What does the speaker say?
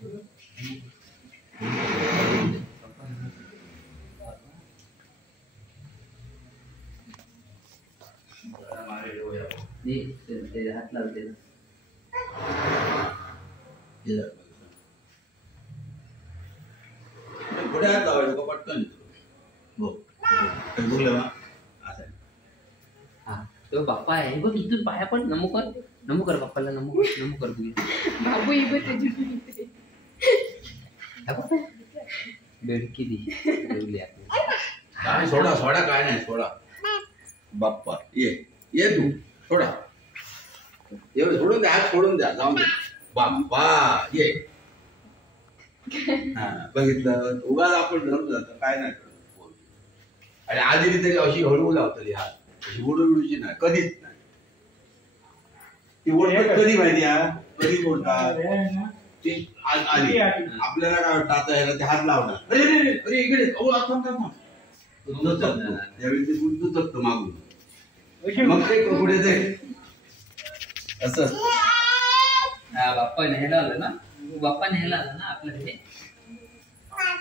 हात लावते पुढे हात लावायचं पटकन तो बाप्पा आहे बघ इथून पाया पण नमो कर बाप्पाला नमो कर बाबू बेडकी दी काय सोडा काय नाही सोडा बाप्पा ये तू सोडा एवढं सोडून द्या हात सोडून द्या जाऊन दे बाप्पा ये बघितलं उगाच आपण धरून जातो काय नाही आणि आधी तरी अशी हळू लावतली हात अशी उडूची नाही कधीच नाही ती ओढत कधी माहिती कधी बोलतात आधी आपल्याला काय वाटतं आता याला ते हात लावणार अरे इकडे त्यावेळी ते दुचकतं मागून मग ते पुढे ते असं बाप्पा न्यायला आलं ना आपल्याकडे